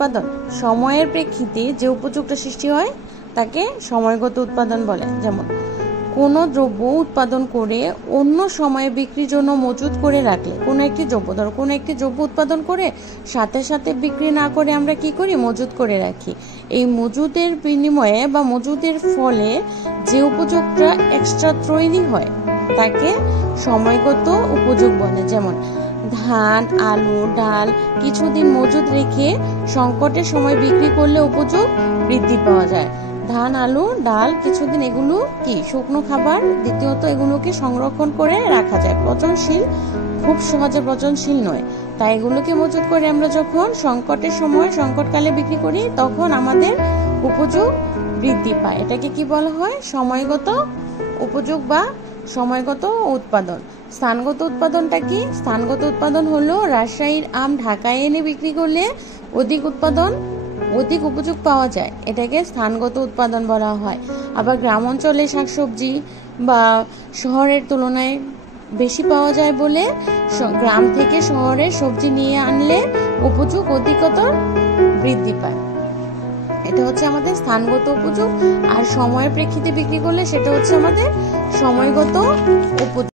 উৎপাদন সময়ের প্রেক্ষিতে যে উপযোগটা সৃষ্টি হয় তাকে সময়গত উৎপাদন বলে। যেমন কোনো দ্রব্য উৎপাদন করে অন্য সময়ে বিক্রির জন্য মজুত করে রাখলে, কোনো একটি দ্রব্য উৎপাদন করে সাথে সাথে বিক্রি না করে আমরা কি করি, মজুত করে রাখি। এই মজুদের বিনিময়ে বা মজুদের ফলে যে উপযোগটা এক্সট্রা তৈরি হয় তাকে সময়গত উপযোগ বলে। যেমন ধান, আলু, ডাল কিছুদিন মজুত রেখে সংকটের সময় বিক্রি করলে উপযোগ বৃদ্ধি পাওয়া যায়। ধান, আলু, ডাল কিছুদিন এগুলো কি শুকনো খাবার, দ্বিতীয়ত এগুলোকে সংরক্ষণ করে রাখা যায়, পচনশীল, খুব সহজে পচনশীল নয়, তাই এগুলোকে মজুত করে আমরা যখন সংকটের সময় সংকটকালে বিক্রি করি তখন আমাদের উপযোগ বৃদ্ধি পায়। এটাকে কি বলা হয়, সময়গত উপযোগ বা সময়গত উৎপাদন। স্থানগত উৎপাদনটা কি? স্থানগত উৎপাদন হলো রাজশাহীর আম ঢাকায় এনে বিক্রি করলে অধিক উপযোগ পাওয়া যায়, এটাকে স্থানগত উৎপাদন বলা হয়। আবার গ্রাম অঞ্চলে শাকসবজি বা শহরের তুলনায় বেশি পাওয়া যায় বলে গ্রাম থেকে শহরে সবজি নিয়ে আনলে উপযোগ অধিকতর বৃদ্ধি পায়। এটা হচ্ছে আমাদের স্থানগত উপযোগ। আর সময়ের প্রেক্ষিতে বিক্রি করলে সেটা হচ্ছে আমাদের সময়গত উপযোগ।